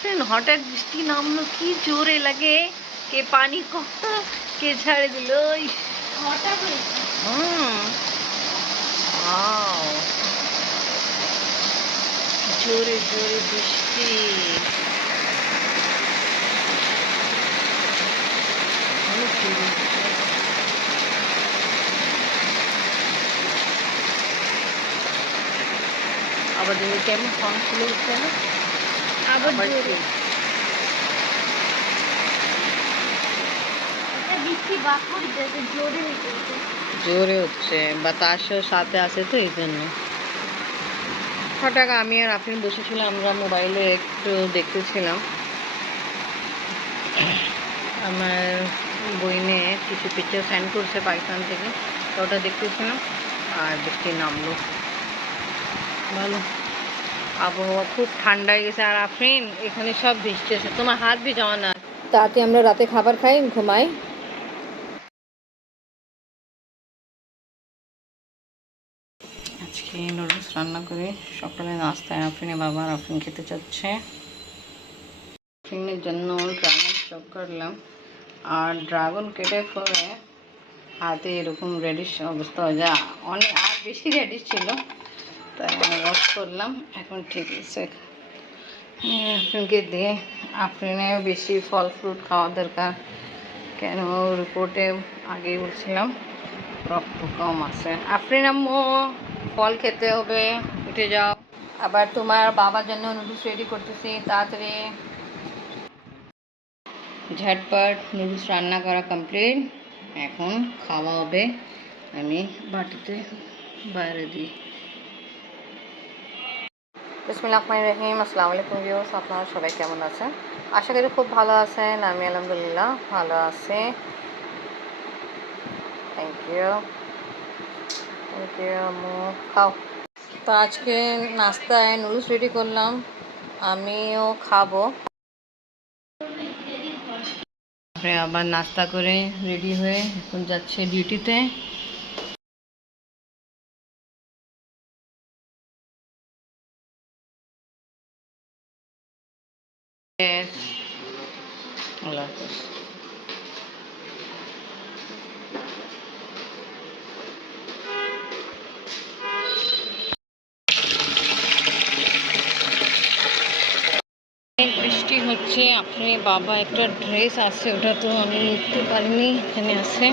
Friend হঠাৎ বৃষ্টি নামলো, কি জোরে লাগে, কে পানি কে ঝাড়ে দিল হঠাৎ। জোরে জোরে বৃষ্টি। অনেক জোরে। আবার দেখি কেমন ফোন খুলে উঠছে না, আবার জোরে হচ্ছে, বাতাসও সাথে আছে তো এই জন্য। হঠাৎ আমি আর আপনি বসেছিলাম, আমরা মোবাইলে একটু দেখতেছিলাম। আমার বইনে কিছু পিকচার সেন্ড করছে পাকিস্তান থেকে, তো ওটা দেখতেছিলাম আর বৃষ্টি নামলো। ভালো আবহাওয়া, খুব ঠান্ডা হয়ে গেছে। আর আফরিন এখানে সব ভিজতেছে, তোমার হাত ভিজাও না। তাতে আমরা রাতে খাবার খাই, ঘুমাই। আজকে নুডলস রান্না করে সকালে নাস্তায় আফরিনের বাবা আর আফরিন খেতে চাচ্ছে। আফরিনের জন্য ড্রাগন চপ করলাম, আর ড্রাগন কেটে পরে হাতে এরকম রেডিশ অবস্থা হয়ে যায়, অনেক আর বেশি রেডিশ ছিল, তাই আমি ওয়াশ করলাম। এখন ঠিক আছে, আফরিনকে দিয়ে। আফরিনেও বেশি ফল ফ্রুট খাওয়া দরকার, কেন রিপোর্টে আগে বলছিলাম রক্ত কম আছে। আফরিন আম্মু ফল খেতে হবে, উঠে যাও। আবার তোমার বাবার জন্য নুডলস রেডি করতেছি, তাড়াতাড়ি। ঝটপট নুডলস রান্না করা কমপ্লিট, এখন খাওয়া হবে। আমি বাটিতে বাইরে দিই। বিসমিল্লাহির রহমানির রহিম। আসসালামু আলাইকুম ভিউয়ার্স, আপনারা সবাই কেমন আছেন? আশা করি খুব ভালো আছেন। আমি আলহামদুলিল্লাহ ভালো আছি। থ্যাংক ইউ আম্মু, খাও। তো আজকে নাস্তায় নুডলস রেডি করলাম, আমিও খাবো। আবার নাস্তা করে রেডি হয়ে এখন যাচ্ছে ডিউটিতে। আল্লাহ হাফেজ। বৃষ্টি হচ্ছে, আপনি বাবা একটা ড্রেস আছে, ওটা তো আমি নিতে পারিনি, এখানে আছে।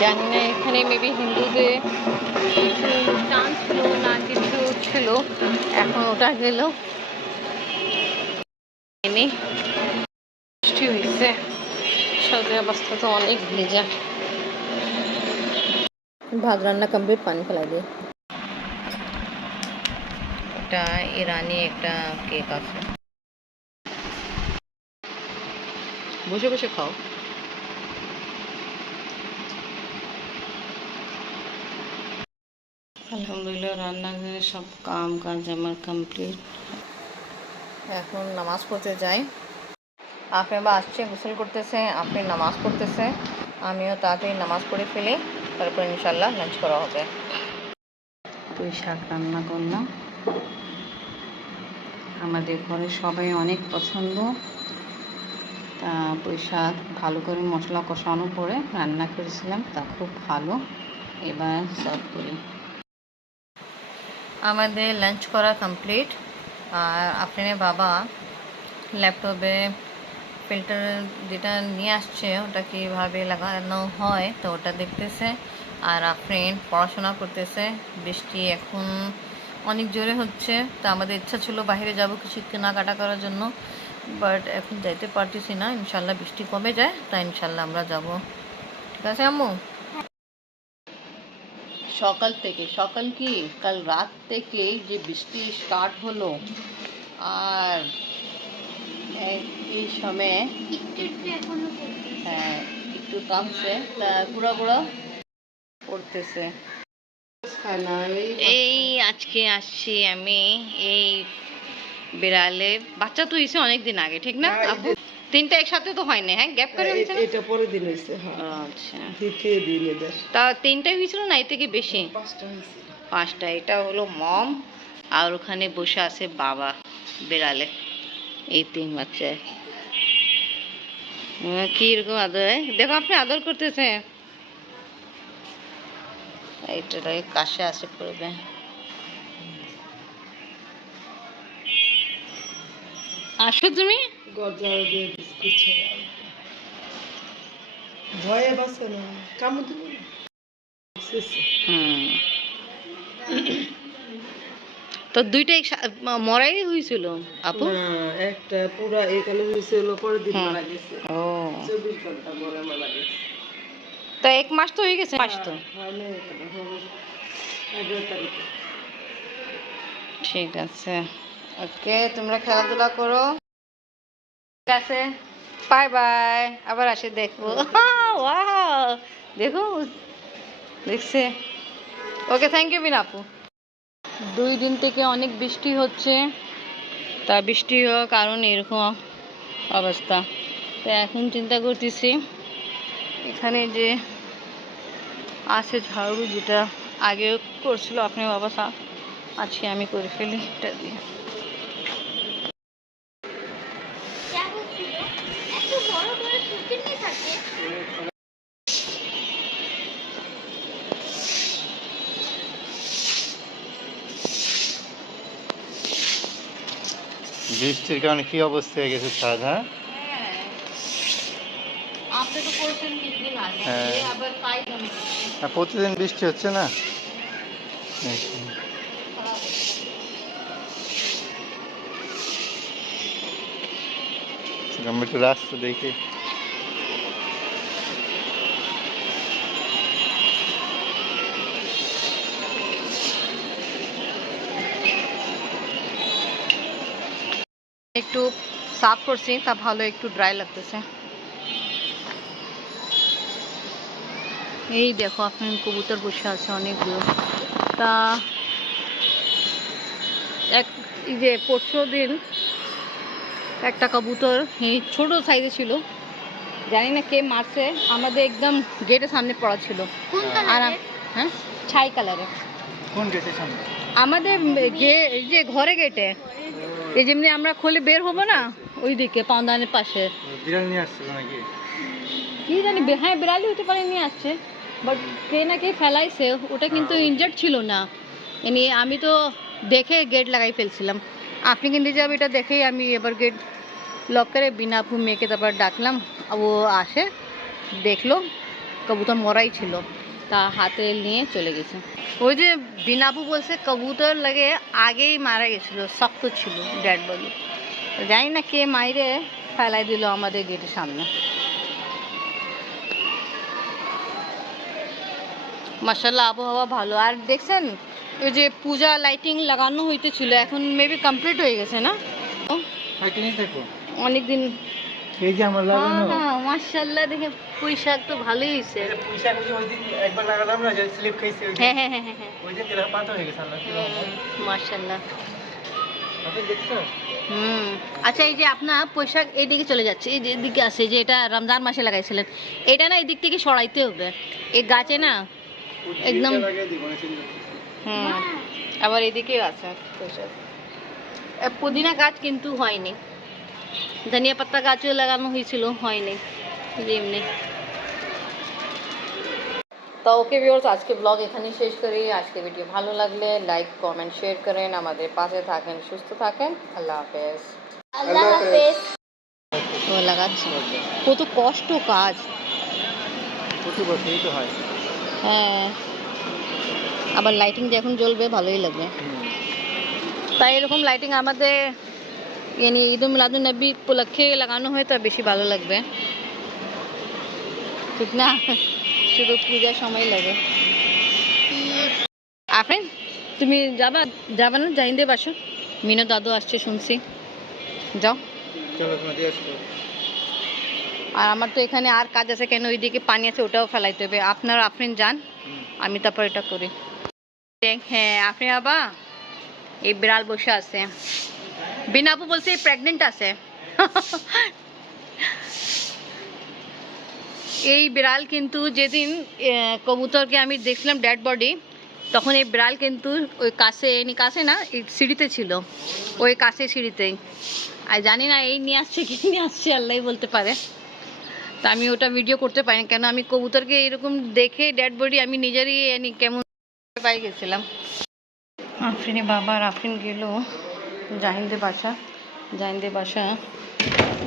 জানি না এখানে মেবি হিন্দুদের কিছু অনুষ্ঠান ছিল না কিছু ছিল, এখন ওটা গেল। বৃষ্টি হয়েছে, সবের অবস্থা তো অনেক ভেজা। ভাত রান্না কমপ্লিট, পানি ফেলাই দিয়ে। এটা ইরানি একটা কেক আছে, বসে বসে খাও। আলহামদুলিল্লাহ রান্নাঘরে সব কাম কাজ আমার কমপ্লিট। এখন নামাজ পড়তে যাই। আপনি বা আসছে, গোসল করতেছে, আপনি নামাজ পড়তেছে, আমিও তাড়াতাড়ি নামাজ পড়ে ফেলি, তারপর ইনশাল্লাহ লাঞ্চ করা হবে। পুঁই শাক রান্না করলাম, আমাদের ঘরে সবাই অনেক পছন্দ। তা পুঁই শাক ভালো করে মশলা কষানোর পরে রান্না করেছিলাম, তা খুব ভালো। এবার সার্ভ করি। আমাদের লাঞ্চ করা কমপ্লিট, আর আপনার বাবা ল্যাপটপে ফিল্টার যেটা নিয়ে আসছে ওটা কীভাবে লাগানো হয় তো ওটা দেখতেছে, আর আফরিন পড়াশোনা করতেছে। বৃষ্টি এখন অনেক জোরে হচ্ছে, তো আমাদের ইচ্ছা ছিল বাইরে যাব কিছু কেনাকাটা করার জন্য, বাট এখন যাইতে পারতেছি না। ইনশাল্লাহ বৃষ্টি কমে যায়, তাই ইনশাল্লাহ আমরা যাব। ঠিক আছে আম্মু? সকাল কি কাল রাত থেকে যে বৃষ্টি স্টার্ট হলো, আর এই সময় হ্যাঁ একটু কমছে, তা পুরো পড়তেছে। এই আজকে আসছি আমি, এই বিড়ালে বাচ্চা তো হয়েছে অনেকদিন আগে, ঠিক না আপু? তিনটা একসাথে তো হয় না, হ্যাঁ গ্যাপ করে হয়েছে না? এটা পরের দিন হয়েছে। হ্যাঁ, আচ্ছা, দ্বিতীয় দিন এদের। তা তিনটাই হয়েছিল না এর থেকে বেশি? 5টা হয়েছে। 5টা। এটা হলো মম, আর ওখানে বসে আছে বাবা বেড়ালে। এই 3 বাচ্চা কি রকম আদর, দেখো আপনি আদর করতেছেন। এইটাই কাছে আসে পড়বে। আসো তুমি। গজাও দিয়ে বিস্কুট ছাড়া ভয়ে বাসে না, কামড় দিব না। তো দুইটাই মরাই হয়েছিল আপু? না, একটা পুরা এই কালে হয়েছিল, পরের দিন মারা গেছে। ও, 24 ঘন্টা পরে মারা গেছে। তা 1 মাস তো হয়ে গেছে। মাস তো হয়নি, এটা হবে 11 তারিখে। ঠিক আছে, ওকে, তোমরা খেলাধুলা করো। ঠিক আছে, বাই বাই, আবার আসে দেখবো। ওয়াও, দেখো দেখছে। ওকে, থ্যাংক ইউ বিনা আপু। 2 দিন থেকে অনেক বৃষ্টি হচ্ছে, তা বৃষ্টি হওয়ার কারণে এরকম অবস্থা। তো এখন চিন্তা করতেছি এখানে যে আছে ঝাড়ু, যেটা আগে করছিল আপনার বাবা, আজকে আমি করে ফেলি এটা দিয়ে। বৃষ্টির কারণে কি অবস্থা হয়ে গেছে ছাদ, হ্যাঁ? আপনি তো করছেন কিছুদিন আগে, হ্যাঁ। আবার তাই প্রতিদিন বৃষ্টি হচ্ছে না। আমি একটু রাস্তা দেখি। একটু সাফ করছি, তা ভালো একটু ড্রাই লাগতেছে। এই দেখো আপনার কবুতর বসে আছে অনেকগুলো। তা এই যে 15 দিন একটা কবুতর এই ছোট সাইজে ছিল, জানি না কে মারছে, আমাদের একদম গেটের সামনে পড়া ছিল। আর হ্যাঁ, ছাই কালারের। কোন গেটের সামনে? আমাদের এই যে ঘরে গেটে, এই যেমনি আমরা খুলে বের হবো না, ওই দিকে পাউদানের পাশে। বিড়াল নিয়ে আসছিল নাকি? কি জানি, হ্যাঁ বিড়ালি হতে পারে নিয়ে আসছে, বাট কে না কে ফেলাইছে ওটা, কিন্তু ইনজার্ড ছিল না। এনে আমি তো দেখে গেট লাগাই ফেলছিলাম। আপনি কিন্তু যাবে, এটা দেখেই আমি এবার গেট লক করে বিনা আপু মেয়েকে তারপর ডাকলাম, ও আসে দেখলো কবুতর মরাই ছিল, তা হাতে নিয়ে চলে গেছে। ওই যে বিনা আপু বলছে কবুতর লাগে আগেই মারা গেছিল, শক্ত ছিল ডেড বডি। জানি না কে মাইরে ফেলাই দিল আমাদের গেটের সামনে। মাশাআল্লাহ আবহাওয়া ভালো। আর দেখছেন ওই যে পূজা লাইটিং লাগানো হইতেছিল, এখন মেবি কমপ্লিট হয়ে গেছে না? অনেকদিন। এই যে আমার লাগানো। হ্যাঁ মাশাআল্লাহ, দেখে পুঁই শাক তো ভালোই হয়েছে। পুঁই শাক ওই দিন একবার লাগালাম না, যে স্লিপ খাইছে ওই দিন। হ্যাঁ হ্যাঁ হ্যাঁ হ্যাঁ, ওই দিন তেলা পাতা হয়ে গেছে আল্লাহ। মাশাআল্লাহ। আপনি দেখছো? আচ্ছা, এই যে আপনার পুঁই শাক এইদিকে চলে যাচ্ছে, এই যে এদিকে আছে, যে এটা রমজান মাসে লাগাইছিলেন, এটা না এদিক থেকে সরাইতে হবে, এই গাছে না একদম। আবার এদিকেও আছে পুঁই শাক। পুদিনা গাছ কিন্তু হয়নি, ধনিয়া পাতা গাছও লাগানো হয়েছিল, হয়নি এমনি। তো ওকে ভিউয়ার্স, আজকে ব্লগ এখানে শেষ করি। আজকে ভিডিও ভালো লাগলে লাইক কমেন্ট শেয়ার করেন, আমাদের পাশে থাকেন, সুস্থ থাকেন। আল্লাহ হাফেজ। আল্লাহ হাফেজ। তো লাগাচ্ছি, কত কষ্ট কাজ। প্রতি বছরই তো হয়। হ্যাঁ, আবার লাইটিং যখন জ্বলবে ভালোই লাগবে। তাই এরকম লাইটিং আমাদের यानी ঈদ মিলাদুন নবী উপলক্ষে লাগানো হয়, তো বেশি ভালো লাগবে, ঠিক না? শুধু পূজার সময় লাগে। আফরিন, তুমি যাবা না? জাহিন্দে বাসো, মিনো দাদু আসছে শুনছি, যাও। চলো তোমার দিয়ে আসবো। আর আমার তো এখানে আর কাজ আছে, কেন ওইদিকে পানি আছে, ওটাও ফেলাইতে হবে। আপনার আফরিন যান, আমি তারপর এটা করি। হ্যাঁ আফরিন বাবা, এই বিড়াল বসে আছে, বিনা আপু বলছে প্রেগনেন্ট আছে। এই বিড়াল কিন্তু যেদিন কবুতরকে আমি দেখছিলাম ডেড বডি, তখন এই বিড়াল কিন্তু ওই কাছে না এই সিঁড়িতে ছিল, ওই কাছে সিঁড়িতেই। আর জানি না এই নিয়ে আসছে কি নিয়ে আসছে আল্লাহই বলতে পারে। তা আমি ওটা ভিডিও করতে পারিনি, কেন আমি কবুতরকে এরকম দেখে ডেড বডি আমি নিজেরই কেমন পাই গেছিলাম। আফরিনের বাবা আর আফরিন গেল জাহিনদের বাসা।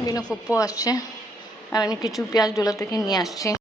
বিনো ফুপ্পো আসছে আর আমি কিছু পেঁয়াজ ডোলা থেকে নিয়ে আসছি।